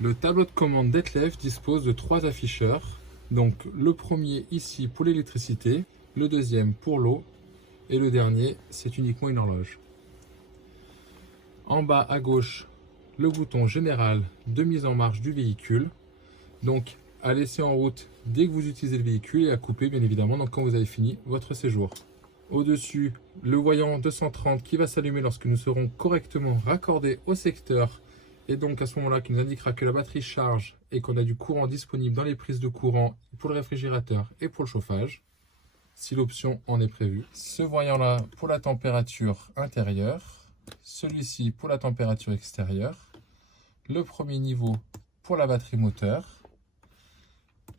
Le tableau de commande d'Etlef dispose de 3 afficheurs. Donc le premier ici pour l'électricité, le deuxième pour l'eau et le dernier c'est uniquement une horloge. En bas à gauche, le bouton général de mise en marche du véhicule. Donc à laisser en route dès que vous utilisez le véhicule et à couper bien évidemment donc quand vous avez fini votre séjour. Au-dessus, le voyant 230 qui va s'allumer lorsque nous serons correctement raccordés au secteur et donc à ce moment-là qui nous indiquera que la batterie charge et qu'on a du courant disponible dans les prises de courant pour le réfrigérateur et pour le chauffage, si l'option en est prévue. Ce voyant-là pour la température intérieure, celui-ci pour la température extérieure, le premier niveau pour la batterie moteur,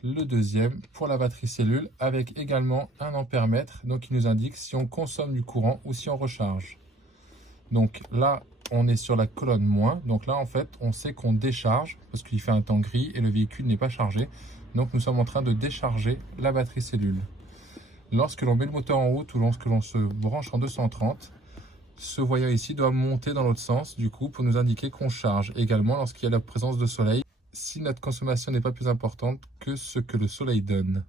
le deuxième pour la batterie cellule avec également un ampèremètre donc qui nous indique si on consomme du courant ou si on recharge. Donc là on est sur la colonne moins, donc là en fait on sait qu'on décharge parce qu'il fait un temps gris et le véhicule n'est pas chargé, donc nous sommes en train de décharger la batterie cellule. Lorsque l'on met le moteur en route ou lorsque l'on se branche en 230, ce voyant ici doit monter dans l'autre sens du coup pour nous indiquer qu'on charge. Également lorsqu'il y a la présence de soleil, si notre consommation n'est pas plus importante que ce que le soleil donne.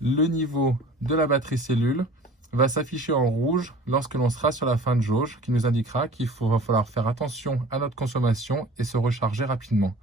Le niveau de la batterie cellule va s'afficher en rouge lorsque l'on sera sur la fin de jauge, qui nous indiquera qu'il va falloir faire attention à notre consommation et se recharger rapidement.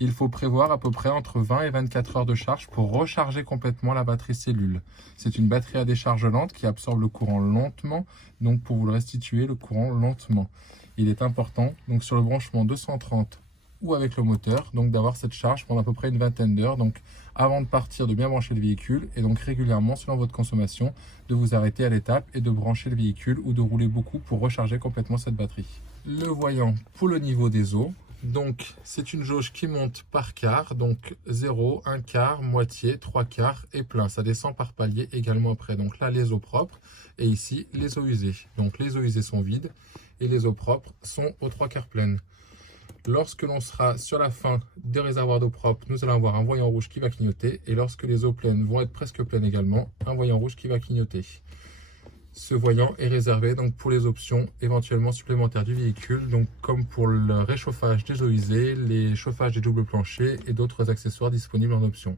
Il faut prévoir à peu près entre 20 et 24 heures de charge pour recharger complètement la batterie cellule. C'est une batterie à décharge lente qui absorbe le courant lentement, donc pour vous le restituer le courant lentement. Il est important donc sur le branchement 230 ou avec le moteur, donc d'avoir cette charge pendant à peu près une vingtaine d'heures, donc avant de partir de bien brancher le véhicule et donc régulièrement selon votre consommation de vous arrêter à l'étape et de brancher le véhicule ou de rouler beaucoup pour recharger complètement cette batterie. Le voyant pour le niveau des eaux, donc c'est une jauge qui monte par quart, donc 0, 1 quart, moitié, 3 quarts et plein, ça descend par palier également après, donc là les eaux propres et ici les eaux usées, donc les eaux usées sont vides et les eaux propres sont aux 3 quarts pleines. Lorsque l'on sera sur la fin des réservoirs d'eau propre, nous allons avoir un voyant rouge qui va clignoter. Et lorsque les eaux pleines vont être presque pleines également, un voyant rouge qui va clignoter. Ce voyant est réservé donc pour les options éventuellement supplémentaires du véhicule, donc comme pour le réchauffage des eaux usées, les chauffages des doubles planchers et d'autres accessoires disponibles en option.